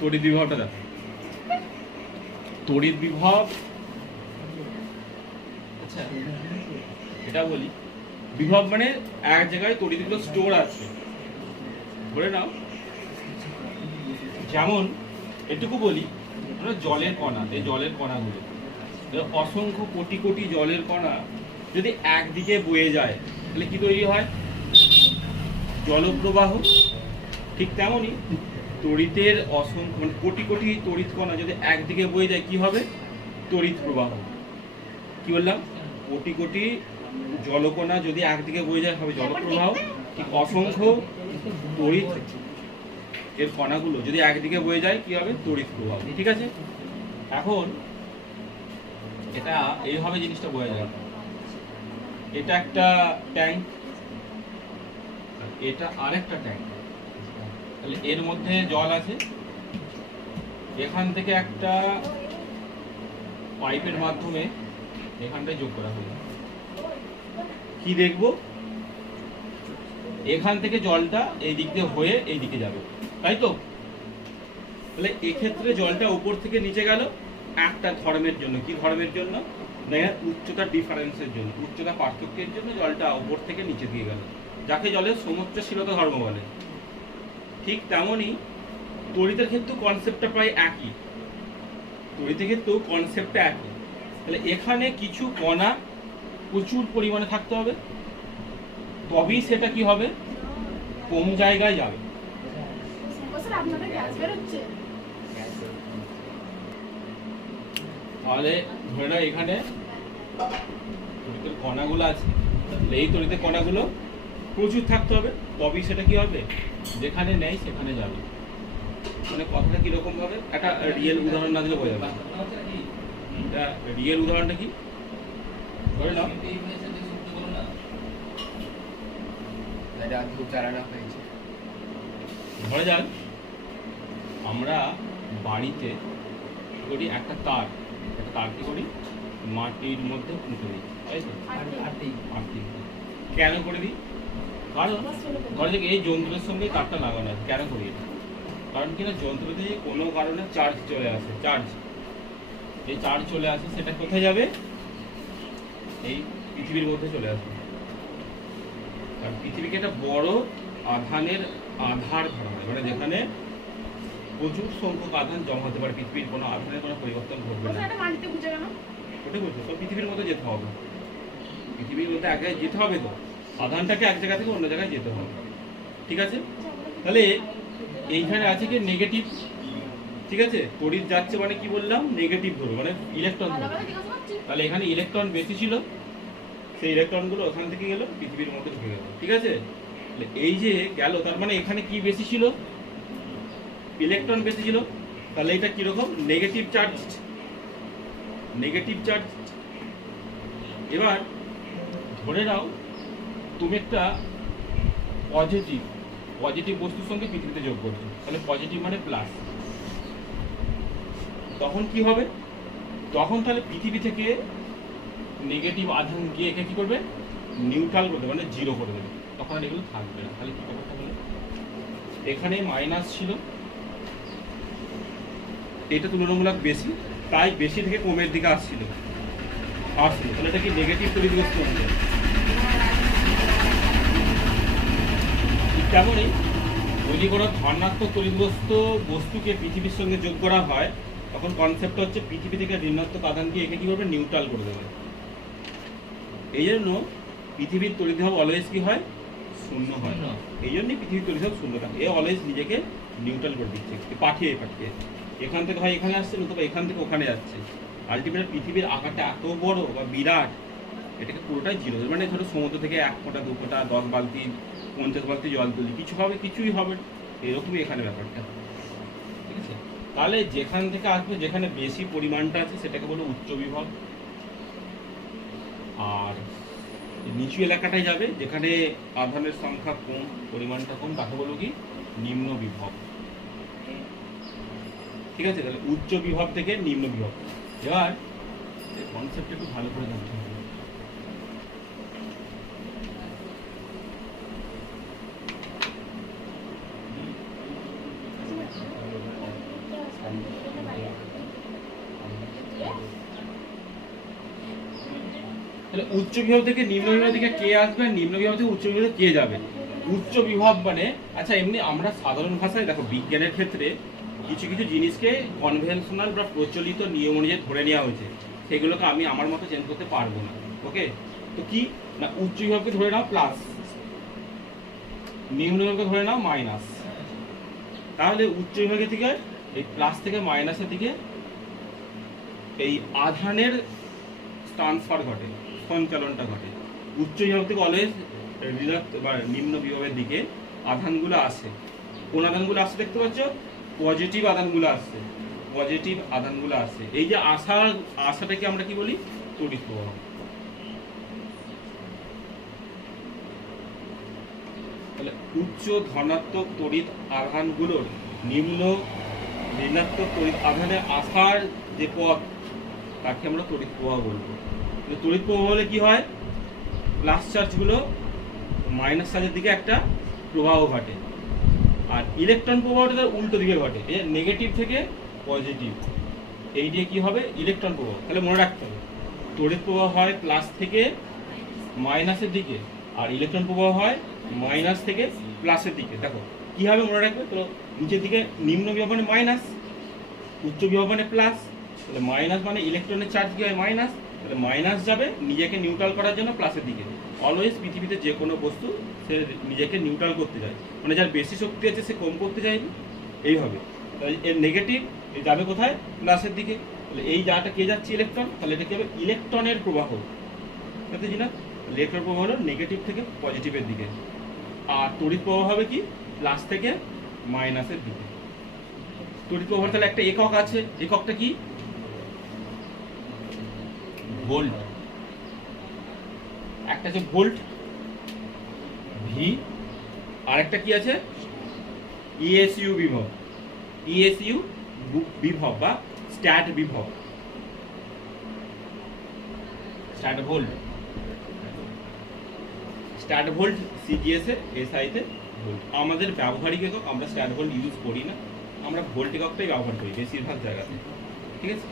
তড়িৎ বিভবটা দেখো, তড়িৎ বিভব, আচ্ছা এটা বলি, বিভব মানে এক জায়গায় তড়িৎগুলো স্টোর আছে, ধরে নাও যেমন এটুকু বলি, আমরা জলের কণা, এই জলের কণাগুলো অসংখ্য কোটি কোটি জলের কণা যদি একদিকে বয়ে যায় তাহলে কি তৈরি হয়? জলপ্রবাহ। ঠিক তেমনই তড়িতের অসংখ্য মানে কোটি কোটি তড়িৎ কণা যদি একদিকে বয়ে যায় কি হবে? তড়িৎ প্রবাহ। কি বললাম? কোটি কোটি জলকণা যদি একদিকে বয়ে যায় হবে জলপ্রবাহ। ঠিক অসংখ্য তড়িৎ এর কণাগুলো যদি একদিকে বয়ে যায় কি হবে? তড়িৎ প্রবাহ। ঠিক আছে, এখন এটা এইভাবে জিনিসটা বোঝা যায়। এটা একটা ট্যাঙ্ক, এটা আরেকটা ট্যাঙ্ক, তাহলে এর মধ্যে জল আছে, এখান থেকে একটা পাইপের মাধ্যমে এখানটায় যোগ করা হলো। কি দেখবো? এখান থেকে জলটা এই দিক দিয়ে হয়ে এই দিকে যাবে, তাই তো? তাহলে এক্ষেত্রে জলটা উপর থেকে নিচে গেল একটা ধর্মের জন্য। কি ধর্মের জন্য? উচ্চতা ডিফারেন্সের জন্য, উচ্চতা পার্থক্যের জন্য জলটা উপর থেকে নিচে দিয়ে গেল, যাকে জলের সমুচ্চশীলতা ধর্ম বলে। ঠিক তেমনই তড়িতের ক্ষেত্রে কনসেপ্টটা প্রায় একই, তড়িতের ক্ষেত্রেও কনসেপ্টটা একই। তাহলে এখানে কিছু কণা প্রচুর পরিমাণে থাকতে হবে, তবেই সেটা কি হবে? কম জায়গায় যাবে। তাহলে ধরে নাও এখানে তড়িতের কণাগুলো আছে, এই তড়িতের কণাগুলো প্রচুর থাকতে হবে, তবেই সেটা কি হবে? যেখানে নেই সেখানে যাবে। মানে কথাটা কিরকম ভাবে, একটা রিয়েল উদাহরণ না দিলে বোঝা যাবে। এটা রিয়েল উদাহরণটা কি? ধরে নাও ধরে যান আমরা বাড়িতে করি একটা তার, কি করি? মাটির মধ্যে পুঁতে দিই, তাই তো? কেন করে দিই? কারণ ধরে যাক এই যন্ত্রের সঙ্গে তারটা লাগানো আছে। কেন করি এটা? কারণ কিনা যন্ত্রতে কোনো কারণে চার্জ চলে আসে, এই চার্জ চলে আসে, সেটা কোথায় যাবে? এই পৃথিবীর মধ্যে চলে আসবে। আর পৃথিবীকে একটা বড় আধানের আধার ধরা হয়, মানে যেখানে প্রচুর সংখ্যক আধান জমা হতে পারে, পৃথিবীর কোনো আধানের কোনো পরিবর্তন ঘটবে না। ওটা বলছো তো, পৃথিবীর মধ্যে যেতে হবে, পৃথিবীর মধ্যে এক জায়গায় যেতে হবে, তো আধানটাকে এক জায়গা থেকে অন্য জায়গায় যেতে হবে। ঠিক আছে, তাহলে এইখানে আছে কি নেগেটিভ। ঠিক আছে, তড়িৎ যাচ্ছে মানে কি বললাম? নেগেটিভ ধরো, মানে ইলেকট্রন ধরো। তাহলে এখানে ইলেকট্রন বেশি ছিল, সেই ইলেকট্রনগুলো ওখান থেকে গেল পৃথিবীর মধ্যে ঢুকে গেল। ঠিক আছে, এই যে গেল, তার মানে এখানে কি বেশি ছিল? ইলেকট্রন বেশি ছিল। তাহলে এটা কিরকম? Negative charge. এবার ধরে নাও তুমি একটা পজিটিভ বস্তুর সঙ্গে পৃথিবীতে যোগ করছো, তাহলে পজিটিভ মানে প্লাস। তখন কি হবে? তখন তাহলে পৃথিবী থেকে নেগেটিভ আধান গিয়ে একে কি করবে? নিউট্রাল করে দেবে, মানে জিরো করে দেবে। তখন আর এগুলো থাকবে না। তাহলে কি কথা বলে, এখানে মাইনাস ছিল, এটা তুলনামূলক বেশি, তাই বেশি থেকে কমের দিকে আসছিল। তাহলে এটা কি নেগেটিভ তড়িৎগ্রস্ত হচ্ছে। তেমনই যদি কোনো ধনাত্মক তড়িৎগ্রস্ত বস্তুকে পৃথিবীর সঙ্গে যোগ করা হয়, তখন কনসেপ্টটা হচ্ছে পৃথিবী থেকে ঋণাত্মক আধানকে একে কি করবে? নিউট্রাল করে দেবে। এই জন্য পৃথিবীর তড়িৎভাব অলওয়েজ কি হয়? শূন্য হয়। এই জন্যই পৃথিবীর তড়িৎভাব শূন্য থাকে। এ অলওয়েজ নিজেকে নিউট্রাল করে দিচ্ছে, পাঠিয়ে এখান থেকে হয় এখানে আসছে, নতুবা এখান থেকে ওখানে যাচ্ছে। আলটিমেট পৃথিবীর আকারটা এত বড় বা বিরাট, এটাকে পুরোটাই জিরো। মানে ধরো সমুদ্র থেকে 1 ফোঁটা 2 ফোঁটা 10 বালতি 50 বালতি জল তুলি, কিছুই হবে, এরকমই এখানে ব্যাপারটা। ঠিক আছে, তাহলে যেখান থেকে আসবে, যেখানে বেশি পরিমাণটা আছে সেটাকে বলো উচ্চ বিভব, আর নিচু এলাকাটায় যাবে যেখানে আধানের সংখ্যা কম, পরিমাণটা কম, তাকে বলো কি? নিম্ন বিভব। ঠিক আছে, তাহলে উচ্চ বিভব থেকে নিম্ন বিভব। এবার কনসেপ্ট একটু ভালো করে জানতে হবে। তাহলে উচ্চ বিভব থেকে নিম্ন বিভব থেকে কে আসবে, নিম্ন বিভব থেকে উচ্চ বিভব কে যাবে। উচ্চ বিভব মানে আচ্ছা এমনি আমরা সাধারণ ভাষায় দেখো বিজ্ঞানের ক্ষেত্রে কিছু কিছু জিনিসকে কনভেনশনাল বা প্রচলিত নিয়ম অনুযায়ী ধরে নেওয়া হয়েছে, সেগুলোকে আমি আমার মতো চেঞ্জ করতে পারবো না। ওকে, তো কি না উচ্চ বিভবকে ধরে নাও প্লাস, নিম্ন বিভবকে ধরে নাও মাইনাস। তাহলে উচ্চ বিভাগের থেকে এই প্লাস থেকে মাইনাসের দিকে এই আধানের ট্রান্সফার ঘটে, সঞ্চালনটা ঘটে। উচ্চ বিভব থেকে অলওয়েজ ঋণাত্মক বা নিম্ন বিভবের দিকে আধানগুলো আসে। কোন আধানগুলো আসছে দেখতে পাচ্ছ? পজিটিভ আধানগুলো আসছে, পজিটিভ আধানগুলো আসছে। এই যে আশাটাকে আমরা কি বলি? তড়িৎ প্রবাহ। তাহলে উচ্চ ধনাত্মক তড়িৎ আধানগুলোর নিম্ন ঋণাত্মক তড়িৎ আধানে আসার যে পথ তাকে আমরা তড়িৎ প্রবাহ বলবো। তড়িৎ প্রবাহ হলে কি হয়? প্লাস চার্জগুলো মাইনাস চার্জের দিকে একটা প্রবাহ ঘটে, আর ইলেকট্রন প্রবাহটা তার উল্টো দিকে ঘটে, এই নেগেটিভ থেকে পজিটিভ। এই দিয়ে কি হবে? ইলেকট্রন প্রবাহ। তাহলে মনে রাখতে হবে তড়িৎ প্রবাহ হয় প্লাস থেকে মাইনাসের দিকে, আর ইলেকট্রন প্রবাহ হয় মাইনাস থেকে প্লাসের দিকে। দেখো কি হবে মনে রাখবে তো, নিচের দিকে নিম্ন বিভব মানে মাইনাস, উচ্চ বিভব মানে প্লাস। তাহলে মাইনাস মানে ইলেকট্রনের চার্জ কি হয়? মাইনাস। তাহলে মাইনাস যাবে নিজেকে নিউট্রাল করার জন্য প্লাসের দিকে। অলওয়েজ পৃথিবীতে যে কোনো বস্তু সে নিজেকে নিউট্রাল করতে যায়, মানে যার বেশি শক্তি আছে সে কম করতে চাইবে, এইভাবে। তাহলে এর নেগেটিভ যাবে কোথায়? প্লাসের দিকে। তাহলে এই যাটা কে যাচ্ছে? ইলেকট্রন। তাহলে এটা কি হবে? ইলেকট্রনের প্রবাহ। বুঝতে না? ইলেকট্রন প্রবাহ হলো নেগেটিভ থেকে পজিটিভের দিকে, আর তড়িৎ প্রবাহ হবে কি? প্লাস থেকে মাইনাসের দিকে। তড়িৎ প্রবাহ তাহলে একটা একক আছে, এককটা কি? ভোল্ট। একটা আছে ভোল্ট ভি, আর একটা কি আছে? ইএসইউ বিভব। ইএসইউ বিভব বা স্ট্যাট বিভব, stat volt. Stat volt CGS এ, এসআই তে ভোল্ট। আমাদের ব্যবহারিক একক আমরা স্ট্যাট ভোল্ট ইউজ করি না, আমরা ভোল্ট এককটাই ব্যবহার করি বেশিরভাগ জায়গাতে। ঠিক আছে।